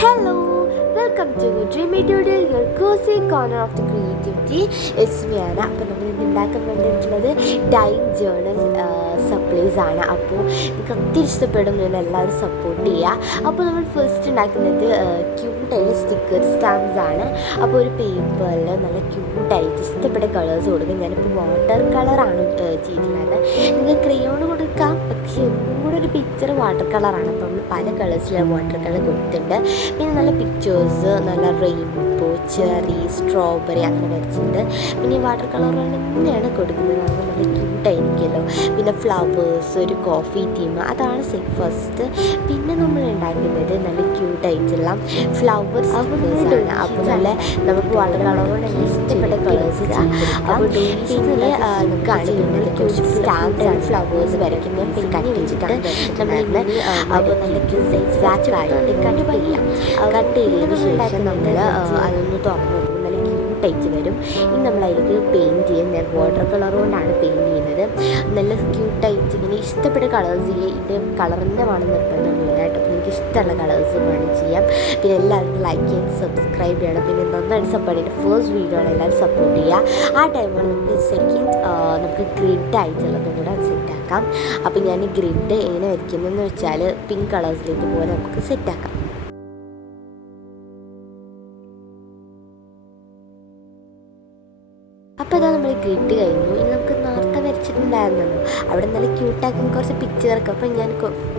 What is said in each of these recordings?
Hello, welcome to Dreamy Doodle, your cozy corner of the creativity. It's me Anna. അപ്പോൾ നമ്മൾ ഇന്ന് ഉണ്ടാക്കാൻ വേണ്ടിയിട്ടുള്ളത് dying journal supplies ആണ്. അപ്പോൾ നിങ്ങൾക്ക് ഒത്തിരി ഇഷ്ടപ്പെടും, ഞാൻ എല്ലാവരും സപ്പോർട്ട് ചെയ്യുക. അപ്പോൾ നമ്മൾ ഫസ്റ്റ് ഉണ്ടാക്കുന്നത് ക്യൂട്ടായിട്ടുള്ള സ്റ്റിക്കർ സ്റ്റാമ്പ്സ് ആണ്. അപ്പോൾ ഒരു പേപ്പറിൽ നല്ല ക്യൂട്ടായിട്ട് ഇഷ്ടപ്പെട്ട കളേഴ്സ് കൊടുക്കും. ഞാനിപ്പോൾ വാട്ടർ കളറാണ് ചെയ്തിട്ടുള്ളത്. നിങ്ങൾക്ക് ക്രയോൺ കൊടുക്കാം, പക്ഷേ ഒന്നും കൂടെ ഒരു പിക്ചർ വാട്ടർ കളറാണ്. അപ്പോൾ നമ്മൾ പല കളേഴ്സിലാണ് വാട്ടർ കളർ കൊടുത്തിട്ടുണ്ട്. പിന്നെ നല്ല പിക്ചേഴ്സ്, നല്ല റെയിൻബോ, ചെറി, സ്ട്രോബെറി അങ്ങനെ വരച്ചിട്ടുണ്ട്. പിന്നെ ഈ വാട്ടർ കളർ തന്നെയാണ് കൊടുക്കുന്നത്. അത് നല്ല ക്യൂട്ടായിരിക്കുമല്ലോ. പിന്നെ ഫ്ലവേഴ്സ്, ഒരു കോഫി തീം, അതാണ് ഫസ്റ്റ്. പിന്നെ നമ്മൾ ഉണ്ടാക്കുന്നത് നല്ല ക്യൂട്ടായിട്ടുള്ള ഫ്ലവേഴ്സ് ആണ്. അപ്പോൾ നല്ല നമുക്ക് വാട്ടർ കളർ കൊണ്ട് ഇഷ്ടപ്പെട്ട കളേഴ്സ് അപ്പോൾ പിന്നെ കാണിക്കുന്നത് കുറച്ച് സ്റ്റാമ്പ്സ് ആണ് ഫ്ലവേഴ്സ് വരയ്ക്കുന്നത്. പിന്നെ കട്ട് വെച്ചിട്ടാണ് നമ്മൾ അപ്പോൾ നല്ല എക്സാക്റ്റായിട്ട് കട്ട് ചെയ്യാം. കട്ട് ചെയ്തതിന് ശേഷം നമ്മൾ അതൊന്ന് തുറന്നു നോക്കും. നല്ല ക്യൂട്ടായിട്ട് വരും. ഇനി നമ്മൾ അതിലേക്ക് പെയിൻറ്റ് ചെയ്യാൻ ഞാൻ വാട്ടർ കളർ കൊണ്ടാണ് പെയിൻറ്റ് ചെയ്യുന്നത്. നല്ല ക്യൂട്ടായിട്ട് ഇങ്ങനെ ഇഷ്ടപ്പെട്ട കളേഴ്സ് ചെയ്യുക. ഇതിൻ്റെ കളർ തന്നെ വേണം നിർബന്ധമൊന്നുമില്ല കേട്ടോ. നിങ്ങൾക്ക് ഇഷ്ടമുള്ള കളേഴ്സ് വേണം ചെയ്യാം. പിന്നെ എല്ലാവരും ലൈക്ക് ചെയ്യാൻ, സബ്സ്ക്രൈബ് ചെയ്യണം. പിന്നെ നന്നായിട്ട് സപ്പോർട്ട് ചെയ്യുക. ഫസ്റ്റ് വീഡിയോ ആണ്, എല്ലാവരും സപ്പോർട്ട് ചെയ്യുക. ആ ടൈമാണ് നമുക്ക് സെക്കൻഡ് നമുക്ക് ഗ്രിഡ് ആയിട്ടുള്ളതും കൂടെ സെറ്റാക്കാം. അപ്പോൾ ഞാൻ ഗ്രിഡ് എങ്ങനെ വരയ്ക്കുന്നതെന്ന് വെച്ചാൽ പിങ്ക് കളേഴ്സിലേക്ക് പോലെ നമുക്ക് സെറ്റാക്കാം. അപ്പോൾ ഇതാ നമ്മൾ ഗ്രിഡ് കഴിഞ്ഞു. ഇനി നമുക്ക് നേരത്തെ വരച്ചിട്ടുണ്ടായിരുന്നല്ലോ, അവിടെ നല്ല ക്യൂട്ടാക്കാൻ കുറച്ച് പിക്ചറൊക്കെ. അപ്പോൾ ഞാൻ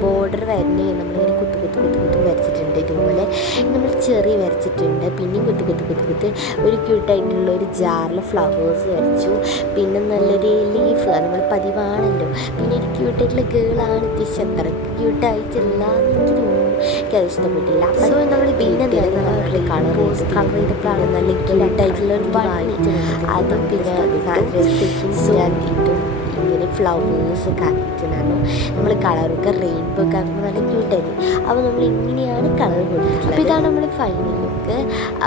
ബോർഡർ വരണേ നമ്മളിങ്ങനെ കുത്തു വരച്ചിട്ടുണ്ട്. ഇതുപോലെ നമ്മൾ ചെറി വരച്ചിട്ടുണ്ട്. പിന്നെയും കുത്ത് ഒരു ക്യൂട്ടായിട്ടുള്ള ഒരു ജാറിൽ ഫ്ലവേഴ്സ് വരച്ചു. പിന്നെ നല്ലൊരു ലീഫ്, നമ്മൾ പതിവാണല്ലോ. പിന്നെ ഒരു ക്യൂട്ടായിട്ടുള്ള ഗേളാണ് ഉദ്ദേശിച്ചത്. അത്രയ്ക്ക് ക്യൂട്ടായിട്ടില്ല എനിക്ക് തോന്നുന്നു, എനിക്കത് ഇഷ്ടപ്പെട്ടില്ല. സോ നമ്മൾ പിന്നെ കളർ ചെയ്തപ്പോഴാണ് നല്ല ക്യൂട്ടായിട്ടുള്ള ഒരു വാങ്ങിയിട്ട് അതും പിന്നെ ഞാൻ ഇട്ടും ഇങ്ങനെ ഫ്ലവേഴ്സ് ഒക്കെ ആക്കിയിട്ടുണ്ടായിരുന്നു. നമ്മൾ കളറൊക്കെ റെയിൻബോ ഒക്കെ ആക്കുമ്പോൾ നല്ല ക്യൂട്ടായിരുന്നു. അപ്പോൾ നമ്മൾ ഇങ്ങനെയാണ് കളർ കൊടുത്തിട്ടുള്ളത്. അപ്പോൾ ഇതാണ് നമ്മൾ ഫൈനൽ ലുക്ക്.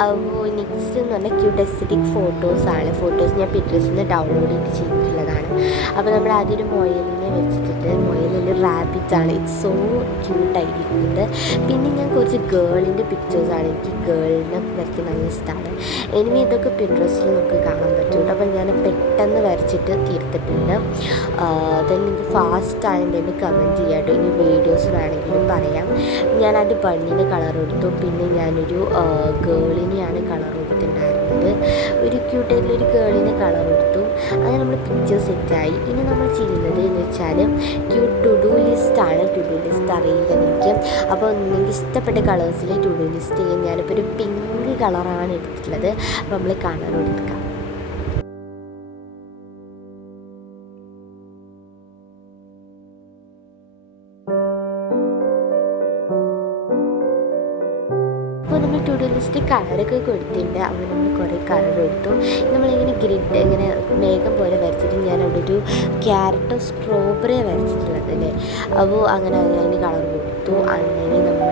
അപ്പോൾ നെക്സ്റ്റ് എന്ന് പറഞ്ഞാൽ ക്യൂട്ട് എസ്തറ്റിക് ഫോട്ടോസാണ്. ഫോട്ടോസ് ഞാൻ പിക്ചേഴ്സിൽ നിന്ന് ഡൗൺലോഡ് ചെയ്തിട്ടുള്ളതാണ്. അപ്പോൾ നമ്മൾ ആദ്യം ഒരു മൊയലിനെ വെച്ചിട്ട്, മൊയലിൽ റാബിറ്റാണ്. It's so ക്യൂട്ടായിരിക്കുന്നത്. പിന്നെ ഞാൻ കുറച്ച് ഗേളിൻ്റെ പിക്ചേഴ്സാണ്. എനിക്ക് ഗേളിനെ വരയ്ക്കാൻ നല്ല ഇഷ്ടമാണ്. ഇനി ഇതൊക്കെ പിൻട്രസ്റ്റിൽ നമുക്ക് കാണാൻ പറ്റും. അപ്പോൾ ഞാൻ പെട്ടെന്ന് വരച്ചിട്ട് തീർത്തിട്ടുണ്ട്. then നിങ്ങൾക്ക് ഫാസ്റ്റ് ആയതുകൊണ്ട് കമൻറ്റ് ചെയ്യാം കേട്ടോ. ഇനി വീഡിയോസ് വേണമെങ്കിലും പറയാം. ഞാനത് ബണ്ണിൻ്റെ കളർ കൊടുത്തു. പിന്നെ ഞാനൊരു ഗേളിനെയാണ് കളർ കൊടുത്തിട്ടുണ്ടായിരുന്നത്. ഒരു ക്യൂട്ടായിട്ടുള്ളൊരു ഗേളിനെ കളർ കൊടുത്തു. അങ്ങനെ നമ്മൾ പിക്ചർ സെറ്റായി. ഇനി നമ്മൾ ചെയ്യുന്നത് എന്ന് വെച്ചാൽ ടു ഡു ലിസ്റ്റാണ്. ടു ഡു ലിസ്റ്റ് അറിയില്ല എനിക്ക്. അപ്പോൾ നിങ്ങൾക്ക് ഇഷ്ടപ്പെട്ട കളേഴ്സിൽ ടു ഡു ലിസ്റ്റ് ചെയ്യാൻ ഞാനിപ്പോൾ ഒരു പിങ്ക് കളറാണ് എടുത്തിട്ടുള്ളത്. അപ്പോൾ നമ്മൾ കളർ കൊടുക്കാം. അപ്പോൾ നമ്മൾ ടു ഡു ലിസ്റ്റ് കളറൊക്കെ കൊടുത്തിട്ടുണ്ട്. അപ്പോൾ നമ്മൾ കുറേ കളർ കൊടുത്തു. നമ്മളിങ്ങനെ ഗ്രിഡ് ഇങ്ങനെ മേഘം പോലെ വരച്ചിട്ട് ഞാൻ അവിടെ ഒരു ക്യാരറ്റോ സ്ട്രോബെറിയാണ് വരച്ചിട്ടുള്ളത് അല്ലേ. അപ്പോൾ അങ്ങനെ അതിന് കളർ കൊടുത്തു. അങ്ങനെ നമ്മൾ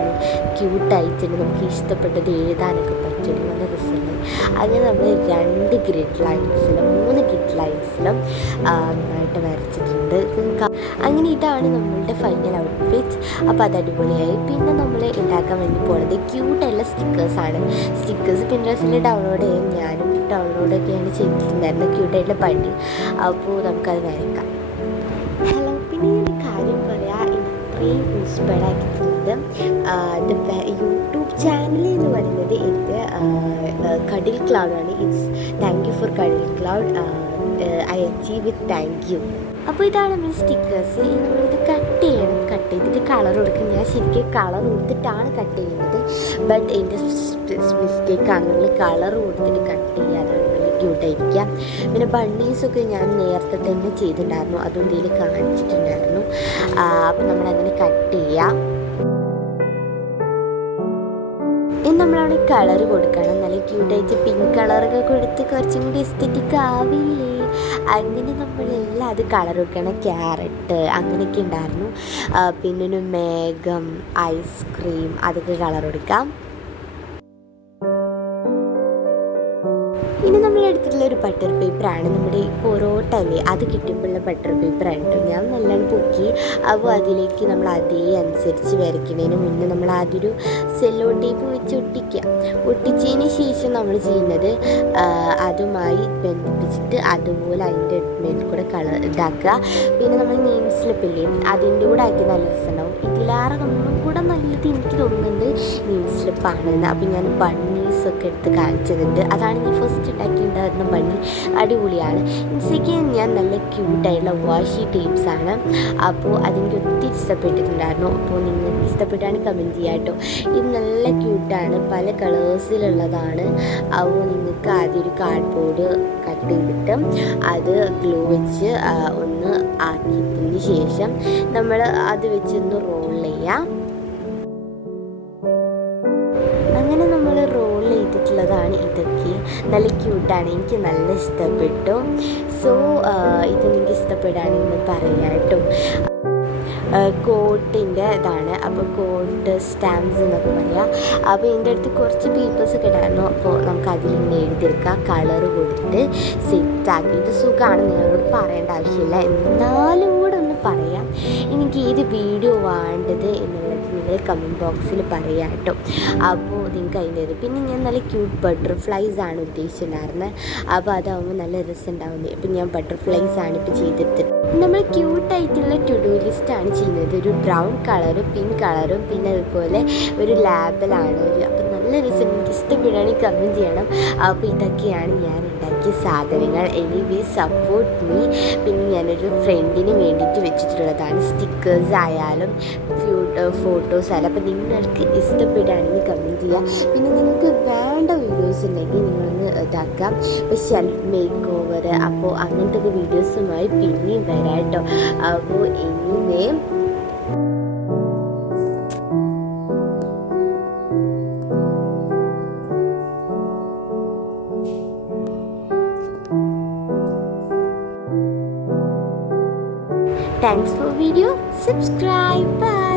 ക്യൂട്ടായിട്ടുണ്ട്. നമുക്ക് ഇഷ്ടപ്പെട്ടത് എഴുതാനൊക്കെ പറ്റും, നല്ല രസമുണ്ട്. അങ്ങനെ നമ്മൾ 3 ഗ്രിഡ് ലൈൻസിലും നന്നായിട്ട് വരച്ചിട്ടുണ്ട്. അങ്ങനെ ഇതാണ് നമ്മളുടെ ഫൈനൽ ഔട്ട്ഫിറ്റ്. അപ്പോൾ അത് അടിപൊളിയായി. പിന്നെ നമ്മൾ ഉണ്ടാക്കാൻ വേണ്ടി പോകുന്നത് ക്യൂട്ടായിട്ടുള്ള സ്റ്റിക്കേഴ്സാണ്. സ്റ്റിക്കേഴ്സ് പിൻട്രസ്റ്റിൽ ഡൗൺലോഡ് ചെയ്യാൻ ഞാനും ഡൗൺലോഡൊക്കെയാണ് ചെയ്തിട്ടുണ്ടായിരുന്നത്. ക്യൂട്ടായിട്ടുള്ള പണി. അപ്പോൾ നമുക്കത് വരയ്ക്കാം. ഹലോ, പിന്നെ ഞാൻ കാര്യം പറയാം, ഇത്രയും ഇൻസ്പയർഡ് ആക്കിയിട്ടുള്ളത് യൂട്യൂബ് ചാനൽ എന്ന് പറയുന്നത് എൻ്റെ കടിൽ ക്ലൗഡാണ്. It's thank you for cuddle cloud. I achieve with thank you. അപ്പോൾ ഇതാണ് നമ്മൾ സ്റ്റിക്കേഴ്സ്. നമ്മളിത് കട്ട് ചെയ്യണം. കട്ട് ചെയ്തിട്ട് കളർ കൊടുക്കും. ഞാൻ ശരിക്കും കളർ കൊടുത്തിട്ടാണ് കട്ട് ചെയ്യുന്നത്. ബട്ട് എൻ്റെ മിസ്റ്റേക്കാണ്. നമ്മൾ കളർ കൊടുത്തിട്ട് കട്ട് ചെയ്യുക, അതാണ് നല്ല ക്യൂട്ടായിരിക്കുക. പിന്നെ ബണ്ണീസൊക്കെ ഞാൻ നേരത്തെ തന്നെ ചെയ്തിട്ടുണ്ടായിരുന്നു, അതും ഇതിൽ കാണിച്ചിട്ടുണ്ടായിരുന്നു. അപ്പോൾ നമ്മളങ്ങനെ കട്ട് ചെയ്യാം. ഇനി നമ്മളവിടെ കളർ കൊടുക്കണം. നല്ല ക്യൂട്ടായിട്ട് പിങ്ക് കളറൊക്കെ കൊടുത്ത് കുറച്ചും കൂടി എസ്തറ്റിക് ആവില്ലേ. അങ്ങനെ നമ്മളെല്ലാം അത് കളർ കൊടുക്കണം. ക്യാരറ്റ് അങ്ങനെയൊക്കെ ഉണ്ടായിരുന്നു. പിന്നെ ഒരു മേഘം, ഐസ്ക്രീം, അതൊക്കെ കളർ കൊടുക്കാം. ഇനി നമ്മൾ എടുത്തിട്ടുള്ള ഒരു ബട്ടർ പേപ്പറാണ് നമ്മുടെ ഈ പൊറോട്ട അല്ലേ അത് കിട്ടിയപ്പോഴുള്ള ബട്ടർ പേപ്പറാണ് കേട്ടോ. ഞാൻ നല്ലോണം പൊക്കി. അപ്പോൾ അതിലേക്ക് നമ്മൾ അതേ അനുസരിച്ച് വരയ്ക്കുന്നതിന് മുന്നേ നമ്മൾ ആദ്യമൊരു സെല്ലോ ടേപ്പ് വെച്ച് ഒട്ടിച്ചതിന് ശേഷം നമ്മൾ ചെയ്യുന്നത് അതുമായി ബന്ധിപ്പിച്ചിട്ട് അതുപോലെ അതിൻ്റെ മേൽ കൂടെ ഇതാക്കുക. പിന്നെ നമ്മൾ നെയിം സ്ലിപ്പില്ലേ അതിൻ്റെ കൂടെ ആക്കി നല്ല രസമുണ്ടാവും. ഇതിലാറെ ഒന്നും കൂടെ നല്ലത് എനിക്ക് തോന്നുന്നുണ്ട് നെയിം സ്ലിപ്പാണെന്ന്. അപ്പോൾ ഞാൻ ബണ്ണീസൊക്കെ എടുത്ത് കാണിച്ചതുണ്ട്. അതാണ് ഞാൻ ഫസ്റ്റ് ഉണ്ടാക്കിയിട്ടുണ്ടായിരുന്ന ബണ്ണി. അടിപൊളിയാണ്. സെക്കൻഡ് ഞാൻ നല്ല ക്യൂട്ടായിട്ടുള്ള വാഷി ടേപ്സാണ്. അപ്പോൾ അതെനിക്ക് ഒത്തിരി ഇഷ്ടപ്പെട്ടിട്ടുണ്ടായിരുന്നു. അപ്പോൾ നിങ്ങൾക്ക് ഇഷ്ടപ്പെട്ടാണ് കമൻറ്റ് ചെയ്യുക കേട്ടോ. ഇത് നല്ല ക്യൂട്ടാണ്, പല കളേഴ്സിലുള്ളതാണ്. അപ്പോൾ നിങ്ങൾക്ക് ആദ്യം ഒരു കാർഡ്ബോർഡ് കട്ട് ചെയ്തിട്ട് അത് ഗ്ലൂ വെച്ച് ഒന്ന് ആക്കിയതിന് ശേഷം നമ്മൾ അത് വെച്ചൊന്ന് റോൾ ചെയ്യാം. അങ്ങനെ നമ്മൾ റോൾ ചെയ്തിട്ടുള്ളതാണ് ഇതൊക്കെ. നല്ല ക്യൂട്ടാണ്, എനിക്ക് നല്ല ഇഷ്ടപ്പെട്ടു. സോ ഇത് നിങ്ങൾക്ക് ഇഷ്ടപ്പെടാനെന്ന് പറയാം കേട്ടോ. കോട്ടിൻ്റെ ഇതാണ്. അപ്പോൾ കോട്ട് സ്റ്റാമ്പ്സ് എന്നൊക്കെ പറയാം. അപ്പോൾ എൻ്റെ അടുത്ത് കുറച്ച് പേപ്പേഴ്സൊക്കെ ഉണ്ടായിരുന്നു. അപ്പോൾ നമുക്ക് അതിലിങ്ങനെ എഴുതിയെടുക്കാം, കളറ് കൊടുത്ത് സെറ്റാക്കി. ഇത് സുഖമാണ്, നിങ്ങളോട് പറയേണ്ട ആവശ്യമില്ല. എന്നാലും കൂടെ ഒന്ന് പറയാം. എനിക്ക് ഏത് വീഡിയോ വേണ്ടത് എന്നുള്ളത് നിങ്ങൾ കമൻറ്റ് ബോക്സിൽ പറയാം കേട്ടോ. അപ്പോൾ നിങ്ങൾക്ക് അതിൻ്റെ പിന്നെ ഞാൻ നല്ല ക്യൂട്ട് ബട്ടർഫ്ലൈസ് ആണ് ഉദ്ദേശിച്ചിട്ടുണ്ടായിരുന്നത്. അപ്പോൾ അതാകുമ്പോൾ നല്ല രസമുണ്ടാവുന്നത്. അപ്പോൾ ഞാൻ ബട്ടർഫ്ലൈസ് ആണ് ഇപ്പോൾ ചെയ്തിട്ട് നമ്മൾ ക്യൂട്ടായിട്ടുള്ള ടു ഡു ലിസ്റ്റാണ് ചെയ്യുന്നത്. ഒരു ബ്രൗൺ കളറും പിങ്ക് കളറും പിന്നെ അതുപോലെ ഒരു ലാബലാണ്. അപ്പോൾ നല്ല രസം, എനിക്ക് ഇഷ്ടപ്പെടുകയാണെങ്കിൽ കമൻറ്റ് ചെയ്യണം. അപ്പോൾ ഇതൊക്കെയാണ് ഞാൻ ഉണ്ടാക്കിയ സാധനങ്ങൾ. Anyway support me. പിന്നെ ഞാനൊരു ഫ്രണ്ടിന് വേണ്ടിയിട്ട് വെച്ചിട്ടുള്ളതാണ്. സ്റ്റിക്കേഴ്സ് ആയാലും ഫോട്ടോസ് ആയാലും. അപ്പോൾ നിങ്ങൾക്ക് ഇഷ്ടപ്പെടുകയാണെങ്കിൽ കമൻറ്റ് ചെയ്യുക. പിന്നെ നിങ്ങൾക്ക് വേണ്ട വീഡിയോസ് ഉണ്ടെങ്കിൽ നിങ്ങളൊന്ന് ഇതാക്കാം. ഇപ്പോൾ ഷെൽഫ് മേക്ക് ഓവർ, അപ്പോൾ അങ്ങനത്തെ വീഡിയോസുമായി പിന്നെയും വരാം കേട്ടോ. അപ്പോൾ anyway thanks for video. Subscribe. Bye.